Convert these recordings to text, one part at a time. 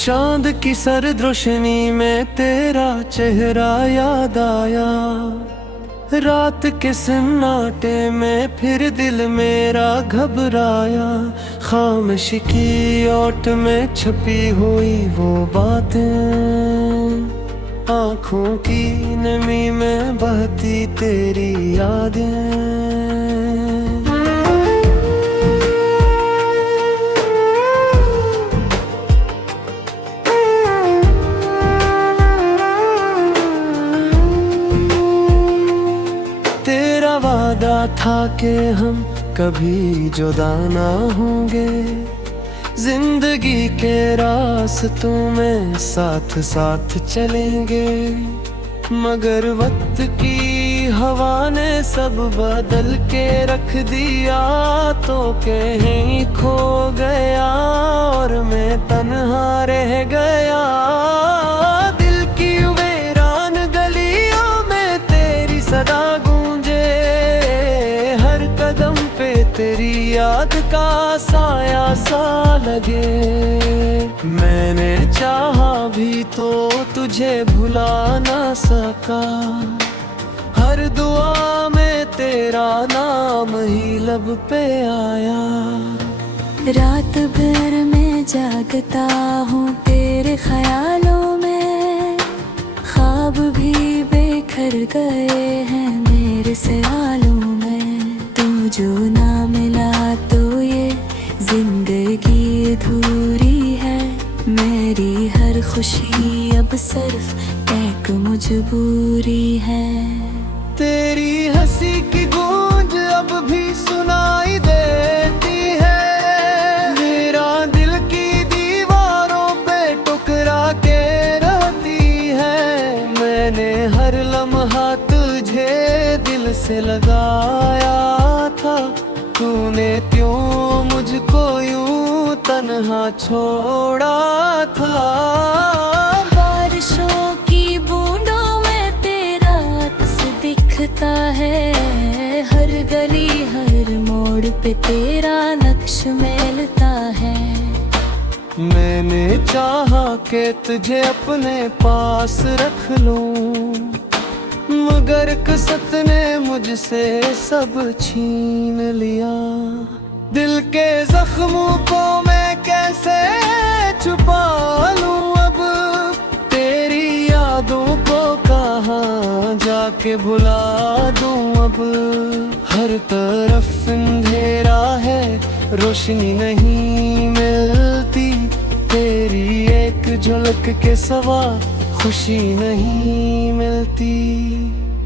चांद की सर्द रोशनी में तेरा चेहरा याद आया। रात के सन्नाटे में फिर दिल मेरा घबराया। खामोशी की ओट में छपी हुई वो बातें, आँखों की नमी में बहती तेरी यादें। तेरा वादा था कि हम कभी जुदा ना होंगे, जिंदगी के रास्तों में साथ साथ चलेंगे। मगर वक्त की हवा ने सब बदल के रख दिया, तो कहीं खो गया और मैं तन्हा रह गया। दिल की वीरान गलियों में तेरी सदा गूंजे, हर कदम पे तेरी याद का साया सा लगे। मैंने चाहा भी तो तुझे भुला ना सका, हर दुआ में तेरा नाम ही लब पे आया। रात भर मैं जागता हूँ तेरे ख्यालों में, ख्वाब भी बेखर गए हैं मेरे ख्यालों में। तू जो ना मिला तो ये जिंदगी अधूरी है, मेरी हर खुशी अब सिर्फ एक मजबूरी है। तेरी हंसी की गूंज अब भी सुनाई देती है, मेरा दिल की दीवारों पे टुकरा के रहती है। मैंने हर लम्हा तुझे दिल से लगाया था, तूने क्यों मुझको यूं तन्हा छोड़ा था। बारिशों की बूंदों में तेरा अक्स दिखता है, हर गली हर मोड़ पे तेरा नक्श मिलता है। मैंने चाहा कि तुझे अपने पास रख लूं, मगर किस्मत ने मुझसे सब छीन लिया। दिल के जख्मों को मैं कैसे छुपा लूं अब, तेरी यादों को कहाँ जाके भुला दूं अब। हर तरफ अंधेरा है, रोशनी नहीं मिलती, तेरी एक झलक के सिवा खुशी नहीं मिलती।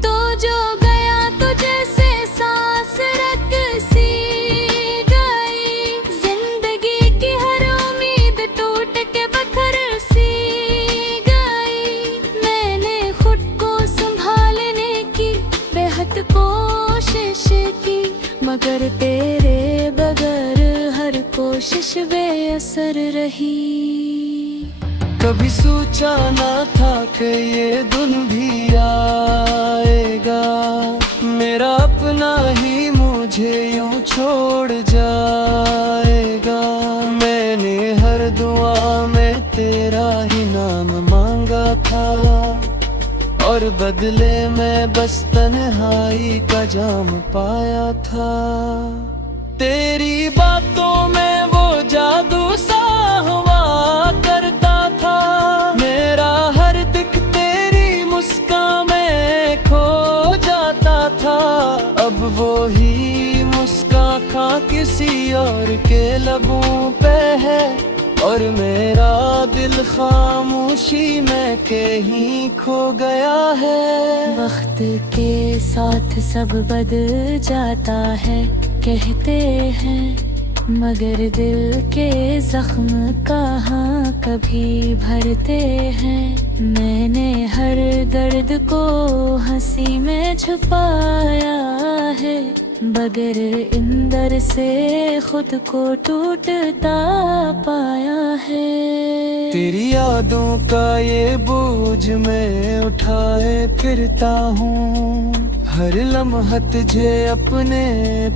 तो जो गया तुझे से सांस रख सी गई, जिंदगी की हर उम्मीद टूट के बखर सी गई। मैंने खुद को संभालने की बेहद कोशिश की, मगर तेरे बगैर हर कोशिश बेअसर रही। कभी सोचा ना था कि ये दिन भी आएगा, मेरा अपना ही मुझे यूं छोड़ जाएगा। मैंने हर दुआ में तेरा ही नाम मांगा था, और बदले में बस तन्हाई का जाम पाया था। तेरी बातों में वो जादू सा हुआ करता था, मेरा हर दिख तेरी मुस्कान में खो जाता था। अब वो ही मुस्कान किसी और के लबों पे है, और मेरा दिल खामोशी में कहीं खो गया है। वक्त के साथ सब बदल जाता है कहते हैं, मगर दिल के जख्म कहाँ कभी भरते हैं। मैंने हर दर्द को हंसी में छुपाया है, बगैर अंदर से खुद को टूटता पाया है। तेरी यादों का ये बोझ मैं उठाए फिरता हूँ, हर लम्हा तुझे अपने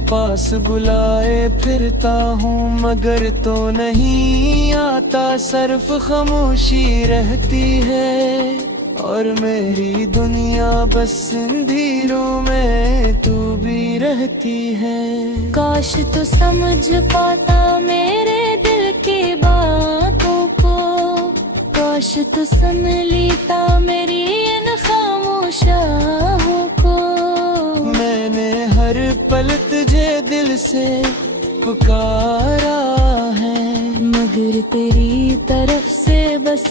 पास बुलाए फिरता हूँ, मगर तो नहीं आता सिर्फ खामोशी रहती है। और मेरी दुनिया बस अंधेरों में तू भी रहती है। काश तू समझ पाता मेरे दिल की बातों को, काश तू सुन लेता मेरी इन खामोशाहों को। मैंने हर पल तुझे दिल से पुकारा है, मगर तेरी तरफ से बस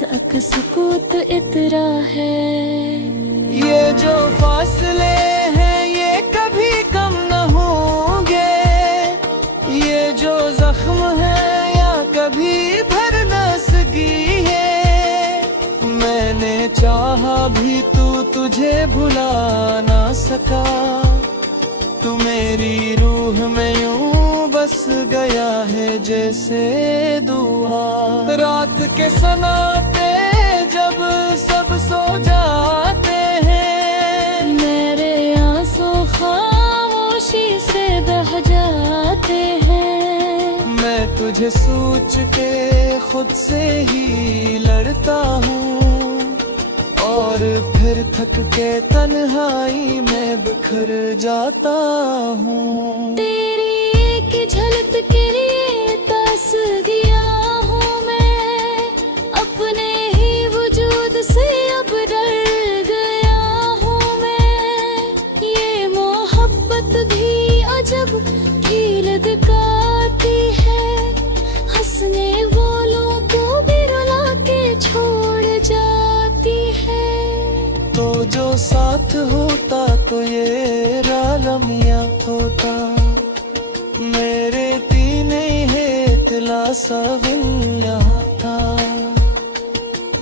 सुकूत इतरा है। ये जो फासले हैं ये कभी कम न होंगे, ये जो जख्म है या कभी भर न सकेंगे। मैंने चाहा भी तुझे भुला ना सका, तू मेरी रूह में यूं बस गया है जैसे दुआ। रात के सनाते जब सब सो जाते हैं, मेरे आंसू खामोशी से बह जाते हैं। मैं तुझे सोच के खुद से ही लड़ता हूँ, और फिर थक के तन्हाई में बिखर जाता हूँ। तेरी एक झलक के लिए तरस गया हूँ मैं, अपने ही वजूद से अब डर गया हूँ मैं। ये मोहब्बत भी अजब कील दिखाती है, हंसने वालों को भी रुला के छोड़ जाती है। तो जो साथ होता तो ये रालमिया होता, मेरे तीने है तिला सविन यहाँ था।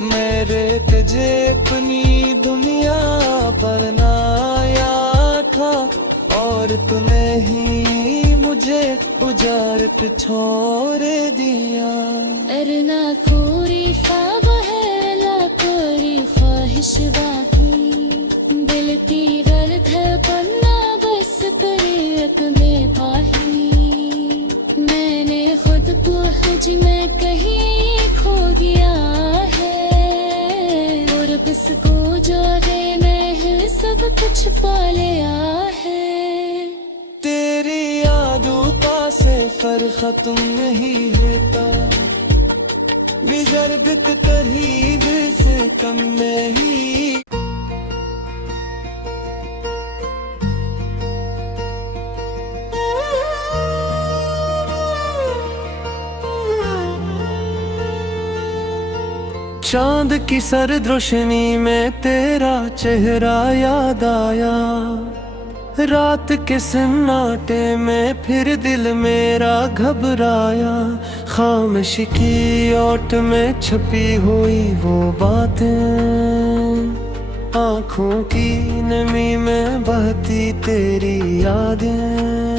मेरे तुझे अपनी दुनिया बनाया था, और तूने ही मुझे उजाड़ छोड़ दिया। अरना कोरी ख्वाब है ला कोरी ख्वाहिश बाकी, दिल की गर्द है पन्ना बस तरीक में बाही। मैंने खुद को हज में कहीं खो गया है, और किसको जो दे में सब कुछ पा लिया है। तेरी यादों का सफर खत्म नहीं होता, गुजरत करीब से कम नहीं। चांद की सर्द रोशनी में तेरा चेहरा याद आया, रात के सन्नाटे में फिर दिल मेरा घबराया। खामोशी की ओट में छपी हुई वो बातें, आँखों की नमी में बहती तेरी यादें।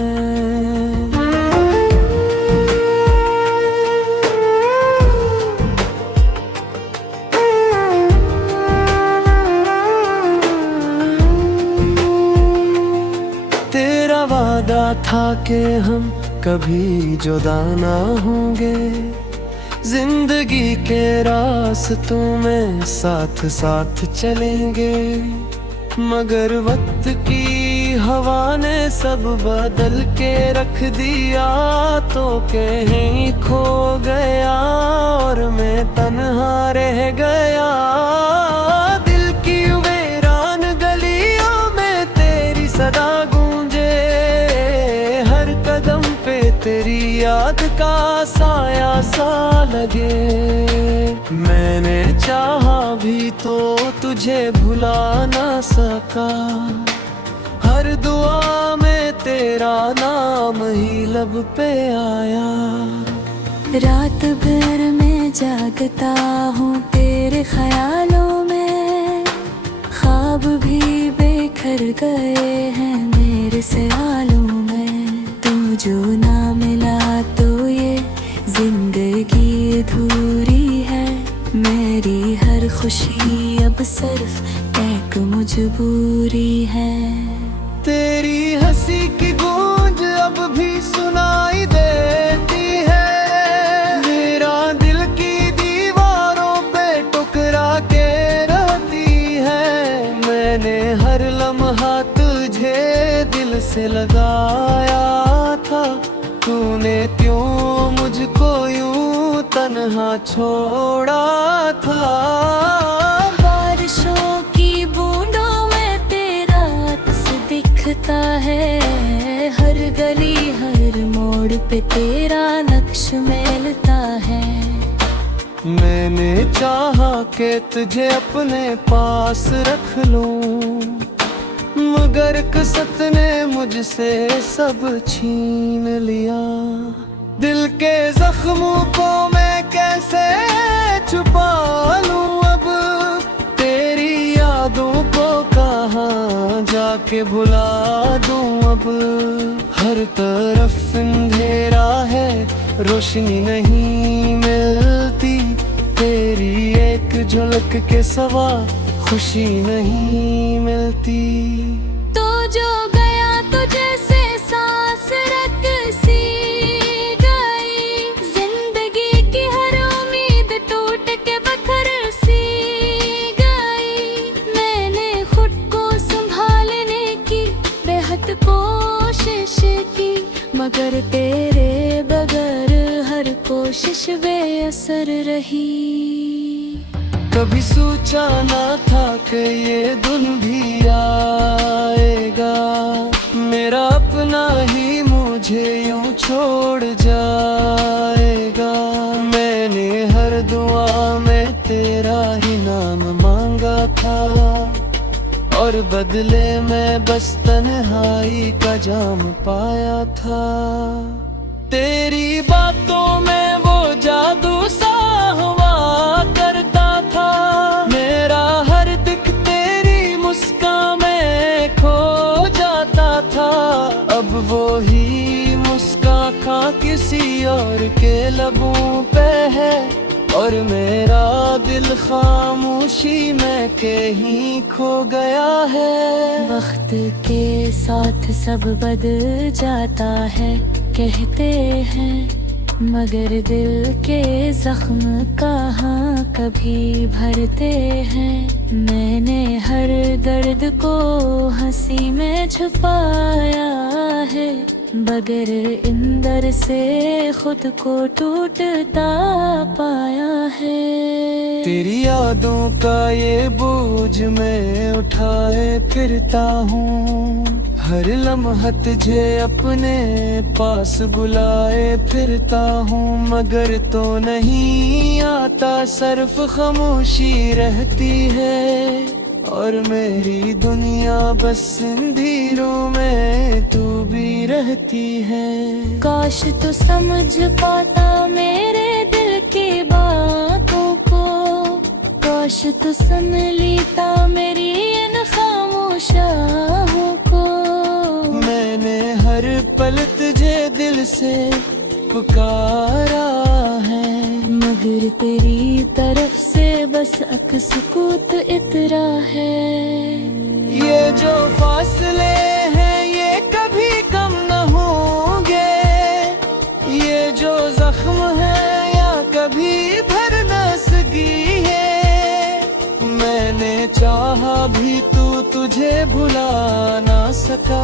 वादा था कि हम कभी जुदा ना होंगे, जिंदगी के रास्तों में साथ साथ चलेंगे। मगर वक्त की हवा ने सब बदल के रख दिया, तो कहीं खो गया और मैं तन्हा रह गया। दिल की वीरान गलियों में तेरी सदा तेरी याद का साया सा लगे। मैंने चाहा भी तो तुझे भुला ना सका, हर दुआ में तेरा नाम ही लब पे आया। रात भर मैं जागता हूँ तेरे ख्यालों में, ख्वाब भी बेखर गए हैं मेरे ख्यालों में। तू जो ना मिला तो ये जिंदगी अधूरी है, मेरी हर खुशी अब सिर्फ एक मजबूरी है। तेरी हंसी की गूंज अब भी सुनाई देती है, मेरा दिल की दीवारों पे टुकरा के रहती है। मैंने हर लम्हा तुझे दिल से लगाया था, तूने क्यों मुझको यूं तन्हा छोड़ा था। बारिशों की बूंदों में तेरा अक्स दिखता है, हर गली हर मोड़ पे तेरा नक्श मिलता है। मैंने चाहा कि तुझे अपने पास रख लूं, मगर किस्मत ने मुझसे सब छीन लिया। दिल के जख्मों को मैं कैसे छुपा लूं अब, तेरी यादों को कहाँ जाके भुला दूं अब। हर तरफ अंधेरा है, रोशनी नहीं मिलती, तेरी एक झलक के सिवा खुशी नहीं मिलती। तो जो गया तुझे से सांस रख सी गई, जिंदगी की हर उम्मीद टूट के बखर सी गई। मैंने खुद को संभालने की बेहद कोशिश की, मगर तेरे बगैर हर कोशिश बेअसर रही। कभी सोचा ना था कि ये दिन भी आएगा, मेरा अपना ही मुझे यूं छोड़ जाएगा। मैंने हर दुआ में तेरा ही नाम मांगा था, और बदले में बस तन्हाई का जाम पाया था। तेरी बातों में वो जादू सा हुआ करता था, मेरा हर दिख तेरी मुस्कान में खो जाता था। अब वो ही मुस्कान किसी और के लबों पे है, और मेरा दिल खामोशी में कहीं खो गया है। वक्त के साथ सब बदल जाता है कहते हैं, मगर दिल के जख्म कहाँ कभी भरते हैं। मैंने हर दर्द को हंसी में छुपाया है, बगैर इंदर से खुद को टूटता पाया है। तेरी यादों का ये बोझ मैं उठाए फिरता हूँ, हर लम्हा तुझे अपने पास बुलाए फिरता हूँ, मगर तो नहीं आता, सिर्फ खामोशी रहती है। और मेरी दुनिया बस अंधेरों में तू भी रहती है। काश तू समझ पाता मेरे दिल की बातों को, काश तू सुन लेता मेरी इन खामोशाहों को। मैंने हर पल तुझे दिल से पुकारा है, मगर तेरी तरफ से बस सुकूत इतरा है। ये जो फासले हैं ये कभी कम न होंगे, ये जो जख्म है या कभी भर न सकेंगे। मैंने चाहा भी तुझे भुला ना सका,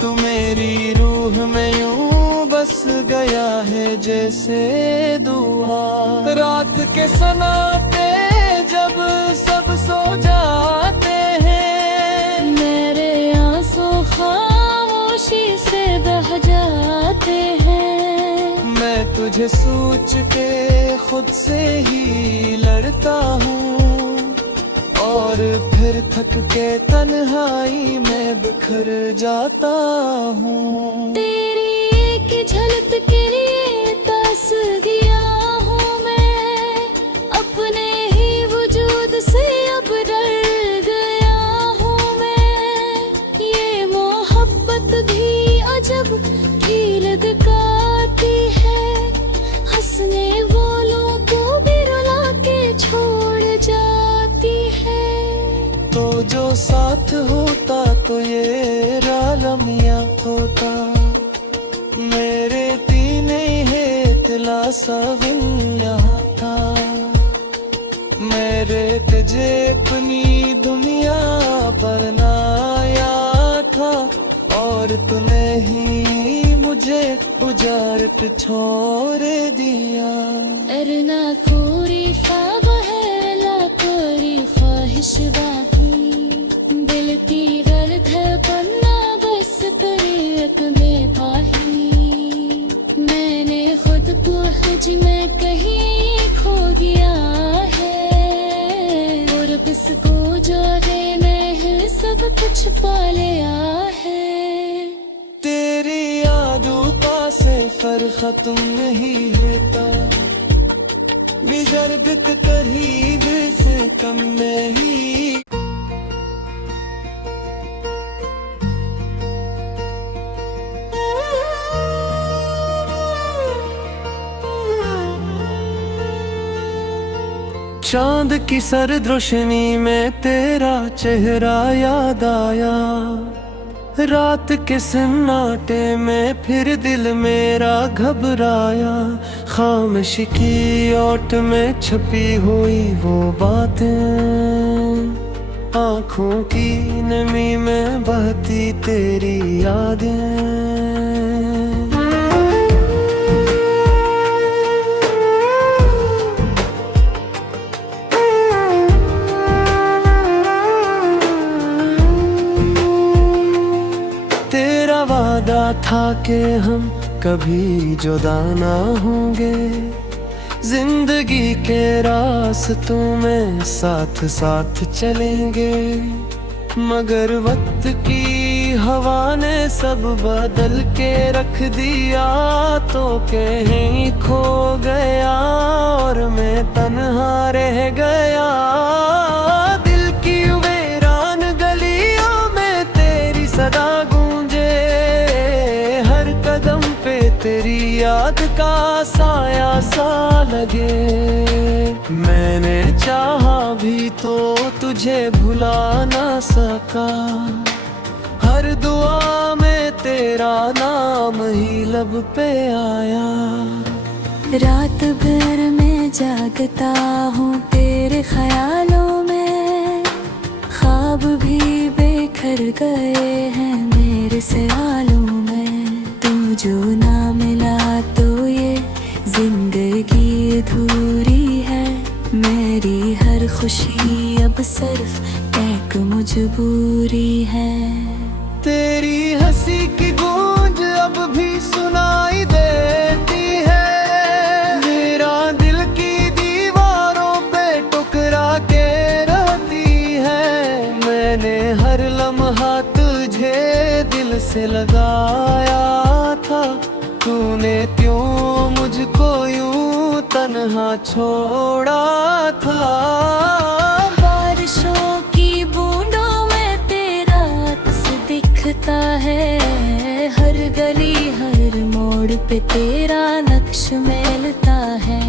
तू मेरी रूह में यूं बस गया है जैसे दुआ। रात के सनाते जब सब सो जाते हैं, मेरे आंसू खामोशी से बह जाते हैं। मैं तुझे सोच के खुद से ही लड़ता हूँ, और फिर थक के तन्हाई में बिखर जाता हूँ। तेरी एक झलक के लिए तरस गया हूँ मैं, अपने ही वजूद से अब डर गया हूँ मैं। ये मोहब्बत भी अजब खेल दिखाती है, हंसने वालों को भी रुला के छोड़ जाती है। तो जो साथ होता तो ये रालमिया होता। मेरे तीने है तिला सविन यहाँ था। मेरे तुझे अपनी दुनिया बनाया था और तूने ही मुझे उजारट छोड़ दिया। अरना कोरी ख्वाब है ला कोरी ख्वाहिश बाकी, दिल की गर्द है पन्ना बस पर एक बेबाही। मैंने खुद को हज में कहीं खो गया है, और किसको जो है मैं सब कुछ पा लिया है। तेरी यादों का सफर खत्म नहीं होता, बिजरबत करीब से कम नहीं। चांद की सर्द रोशनी में तेरा चेहरा याद आया। रात के सन्नाटे में फिर दिल मेरा घबराया। खामोशी की ओट में छपी हुई वो बातें, आँखों की नमी में बहती तेरी यादें। तेरा वादा था कि हम कभी जुदा ना होंगे, जिंदगी के रास्तों में साथ साथ चलेंगे। मगर वक्त की हवा ने सब बदल के रख दिया, तो कहीं खो गया और मैं तन्हा रह गया। दिल की वीरान गलियों में तेरी सदा गूंजे, हर कदम पे तेरी याद का साया सा लगे। मैंने चाहा भी तो तुझे भुला ना सका, हर दुआ में तेरा नाम ही लब पे आया। रात भर मैं जागता हूँ तेरे ख्यालों में, ख्वाब भी बेखर गए हैं मेरे ख्यालों में। तू जो ना मिला तो ये जिंदगी अधूरी है, मेरी हर खुशी अब सिर्फ एक मजबूरी है। तेरी हंसी की गूंज अब भी सुनाई देती है, मेरा दिल की दीवारों पे टुकरा के रहती है। मैंने हर लम्हा तुझे दिल से लगाया था, तूने क्यों मुझको यूं तन्हा छोड़ा था। बारिशों की बूंदों में तेरा अक्स दिखता है, हर गली हर मोड़ पे तेरा नक्श मिलता है।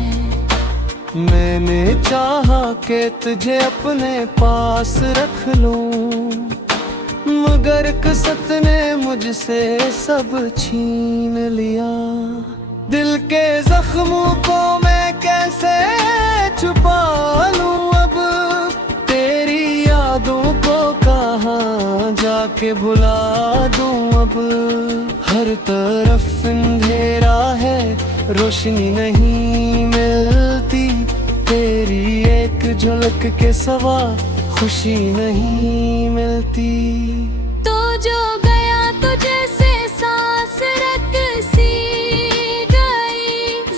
मैंने चाहा कि तुझे अपने पास रख लूं, मगर किस्मत ने मुझसे सब छीन लिया। दिल के जख्मों को मैं कैसे छुपा लूं अब, तेरी यादों को कहाँ जाके भुला दूं अब। हर तरफ अंधेरा है, रोशनी नहीं मिलती, तेरी एक झलक के सिवा खुशी नहीं मिलती। तो जो गया तुझे से सांस रख सी गई,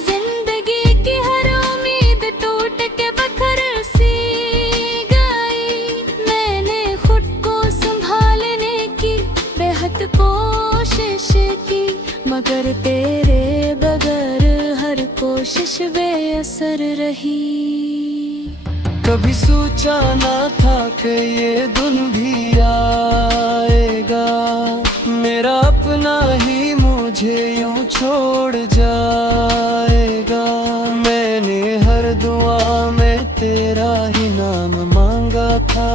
जिंदगी की हर उम्मीद टूट के बखर सी गई। मैंने खुद को संभालने की बेहद कोशिश की, मगर तेरे बगैर हर कोशिश बेअसर रही। कभी सोचा ना था कि ये दिन भी आएगा, मेरा अपना ही मुझे यूं छोड़ जाएगा। मैंने हर दुआ में तेरा ही नाम मांगा था,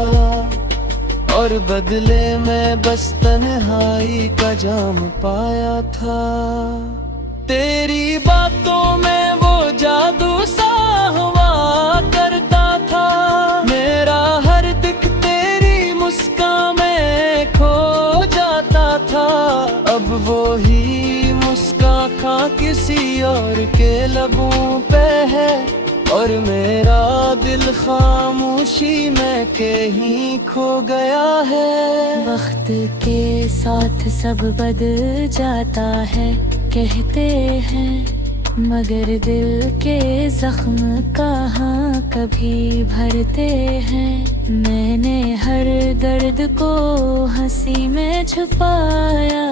और बदले में बस तन्हाई का जाम पाया था। तेरी बातों में वो जादू सा हुआ करता था, मेरा हर दिख तेरी मुस्कान में खो जाता था। अब वो ही मुस्कान किसी और के लबों पे है, और मेरा दिल खामोशी में के ही खो गया है। वक्त के साथ सब बदल जाता है कहते हैं, मगर दिल के जख्म कहाँ कभी भरते हैं। मैंने हर दर्द को हंसी में छुपाया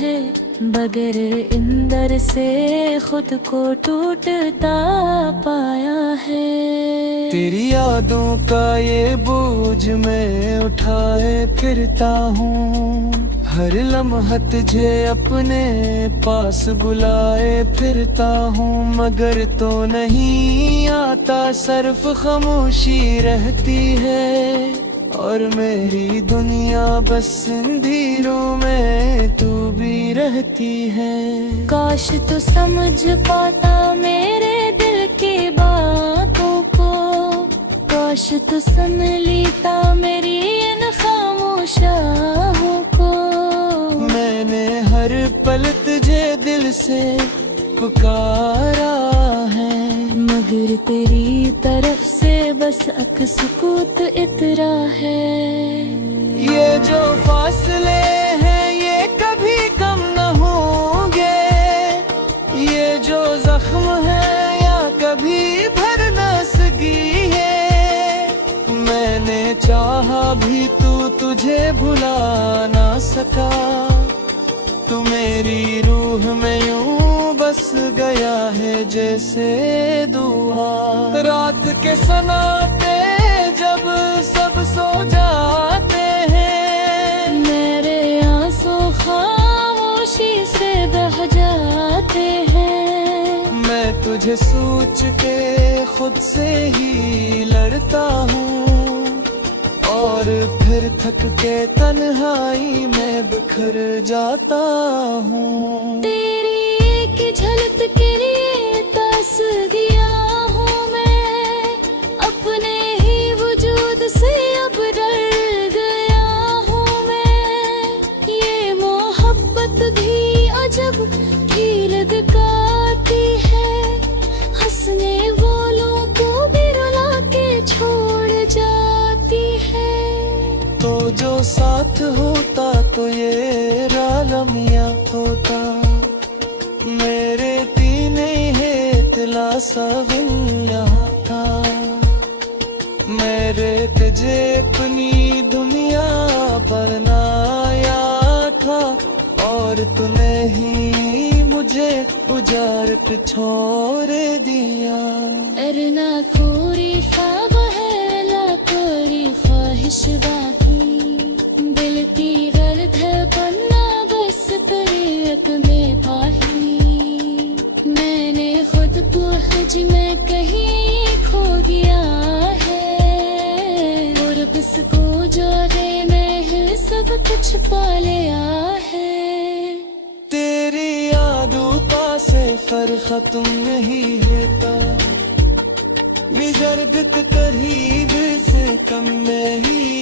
है, बगैर इंदर से खुद को टूटता पाया है। तेरी यादों का ये बोझ मैं उठाए फिरता हूँ, हर लम्हा तुझे अपने पास बुलाए फिरता हूँ। मगर तो नहीं आता, सिर्फ खामोशी रहती है, और मेरी दुनिया बस अंधेरों में तू भी रहती है। काश तू समझ पाता मेरे दिल की बातों को, काश तू सुन लेता मेरी इन खामोशियों को। मैंने हर पल तुझे दिल से पुकारा है, मगर तेरी तरफ से बस सुकूत इतरा है। ये जो फासले हैं ये कभी कम न होंगे, ये जो जख्म है या कभी भर न सकेंगे। मैंने चाहा भी तू तुझे भुला ना सका, तू मेरी रूह में यूं बस गया है जैसे दुआ। रात के सनाते जब सब सो जाते हैं, मेरे आंसू खामोशी से बह जाते हैं। मैं तुझे सोच के खुद से ही लड़ता हूँ, और फिर थक के तन्हाई में बिखर जाता हूँ। तेरी एक झलक के लिए तरस गया हूँ मैं, अपने ही वजूद से अब डर गया हूँ मैं। ये मोहब्बत भी अजब खेल दिखाती है, हंसने वालों को भी रुला के छोड़ जाती है। तो जो साथ होता तो ये रालमिया होता, मेरे तीने है तिलासा यहाँ था। मेरे तुझे अपनी दुनिया बनाया था, और तूने ही मुझे उजाड़ के छोड़ दिया। अरना कोरी ख्वाब है ला कोरी ख्वाहिश बाकी, दिल की गर्द है बनना बस तरीक में भाही। मैंने खुद को हज में कहीं खो गया है, और बस को जो दे में सब कुछ पा लिया है। तेरी यादों का सफर खत्म नहीं होता, गुजरत करीब से कम नहीं।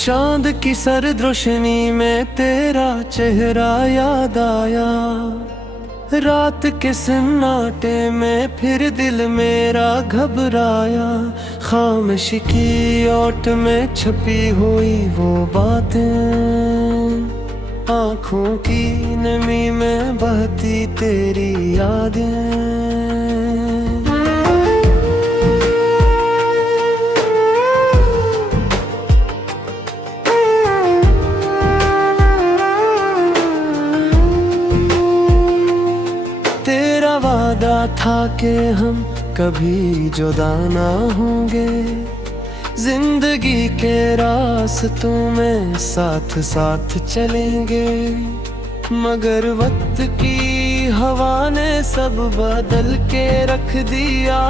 चांद की सर्द रोशनी में तेरा चेहरा याद आया, रात के सन्नाटे में फिर दिल मेरा घबराया। खामोशी की ओट में छपी हुई वो बातें, आँखों की नमी में बहती तेरी यादें। वादा था कि हम कभी जुदा ना होंगे, जिंदगी के रास्तों में साथ साथ चलेंगे। मगर वक्त की हवा ने सब बदल के रख दिया,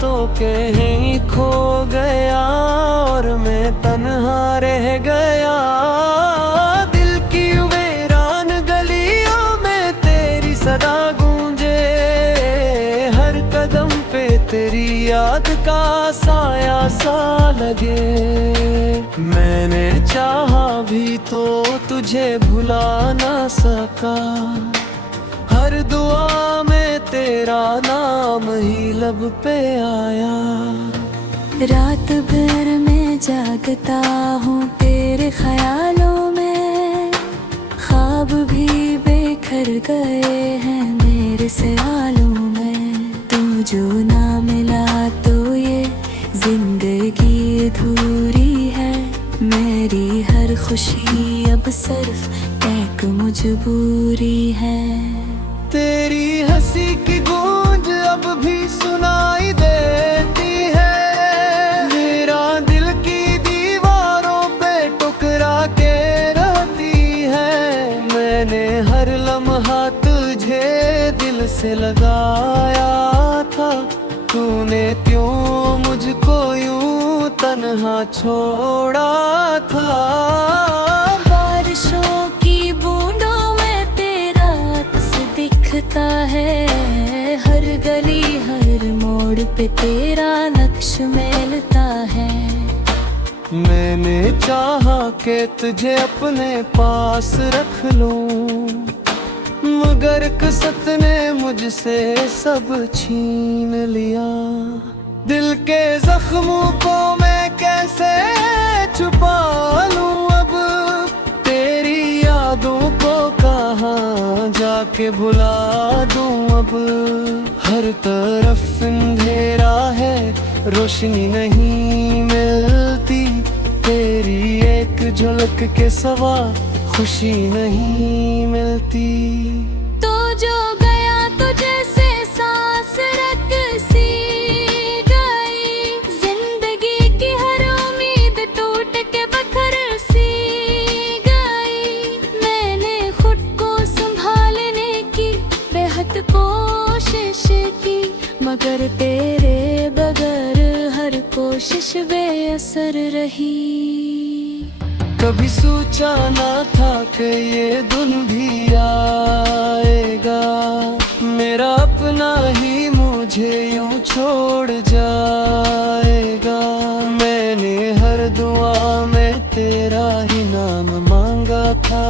तो कहीं खो गया और मैं तन्हा रह गया। दिल की वीरान गलियों में तेरी सदा गूंजे, हर कदम पे तेरी याद का साया सा लगे। मैंने चाहा भी तो तुझे भुला ना सका, हर दुआ में तेरा नाम ही लब पे आया। रात भर मैं जागता हूँ तेरे ख्यालों में, ख्वाब भी बेखर गए हैं मेरे ख्यालों में। तू जो ना मिला तो ये जिंदगी अधूरी है, मेरी हर खुशी अब सिर्फ एक मजबूरी है। तेरी हंसी की गूंज अब भी सुनाई देती है, मेरा दिल की दीवारों पे टुकरा के रहती है। मैंने हर लम्हा तुझे दिल से लगाया था, तूने क्यों मुझको यूं तन्हा छोड़ा था। बारिशों की बूंदों में तेरा अक्स दिखता है, हर गली हर मोड़ पे तेरा नक्श मिलता है। मैंने चाहा कि तुझे अपने पास रख लूं, मगर किस्मत ने मुझसे सब छीन लिया। दिल के जख्मों को मैं कैसे छुपा लूं, अब तेरी यादों को कहाँ जाके भुला दूं। अब हर तरफ अंधेरा है, रोशनी नहीं मिलती, तेरी एक झलक के सिवा खुशी नहीं मिलती। तो जो गया तुझे से सांस रख सी गई, जिंदगी की हर उम्मीद टूट के बखर सी गई। मैंने खुद को संभालने की बेहद कोशिश की, मगर तेरे बगैर हर कोशिश बेअसर रही। कभी सोचा ना था कि ये दिन भी आएगा, मेरा अपना ही मुझे यूं छोड़ जाएगा। मैंने हर दुआ में तेरा ही नाम मांगा था,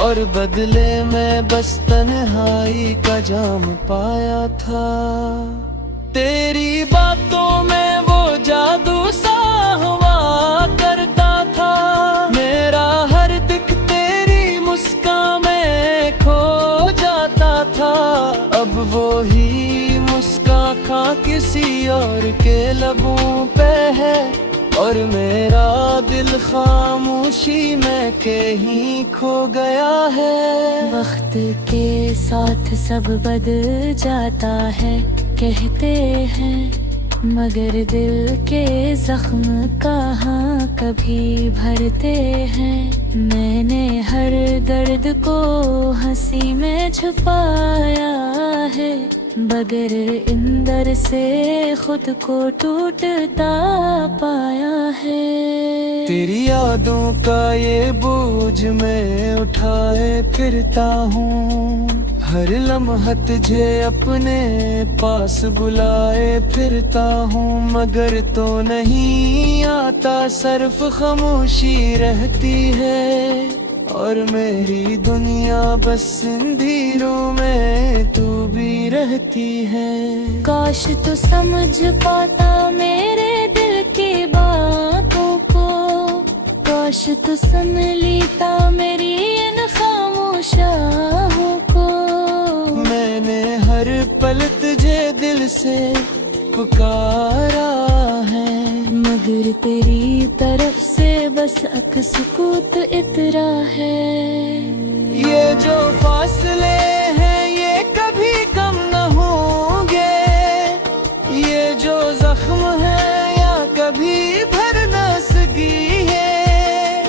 और बदले में बस तन्हाई का जाम पाया था। तेरी बातों में वो जादू सा हुआ करता था, मेरा हर दिख तेरी मुस्कान में खो जाता था। अब वो ही मुस्कान किसी और के लबों पे है, और मेरा दिल खामोशी में कहीं खो गया है। वक्त के साथ सब बदल जाता है कहते हैं, मगर दिल के जख्म कहाँ कभी भरते हैं। मैंने हर दर्द को हंसी में छुपाया है, बगैर इंदर से खुद को टूटता पाया है। तेरी यादों का ये बोझ मैं उठाए फिरता हूँ, हर लम्हा तुझे अपने पास बुलाए फिरता हूँ। मगर तो नहीं आता, सिर्फ खामोशी रहती है, और मेरी दुनिया बस अंधेरों में तू भी रहती है। काश तू समझ पाता मेरे दिल की बातों को, काश तू सुन लेता मेरी इन खामोशाहों को। मैंने हर पल तुझे दिल से पुकारा है, मगर तेरी तरफ से बस सुकूत इतरा है। ये जो फासले हैं ये कभी कम न होंगे, ये जो जख्म है या कभी भर न सकी है।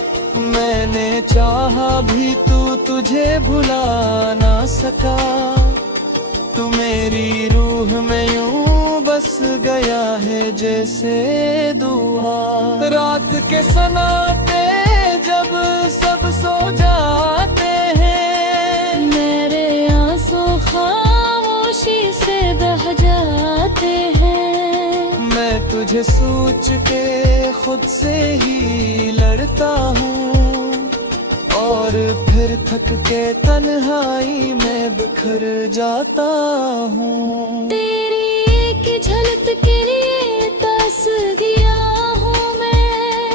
मैंने चाहा भी तू तुझे भुला ना सका, तू मेरी रूह में यूं बस गया है जैसे दुआ। रात के सनाते जब सब सो जाते हैं, मेरे आंसू खामोशी से बह जाते हैं। मैं तुझे सोच के खुद से ही लड़ता हूँ, और फिर थक के तन्हाई में बिखर जाता हूँ। तेरी एक झलक के लिए तरस गया हूँ मैं,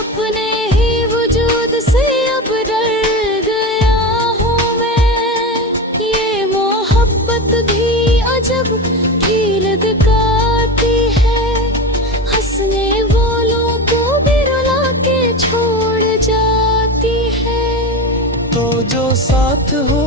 अपने ही वजूद से अब डर गया हूँ मैं। ये मोहब्बत भी अजब कील दिखाती है, हंसने वालों को भी रुला के छोड़ जाती है। तो जो साथ हो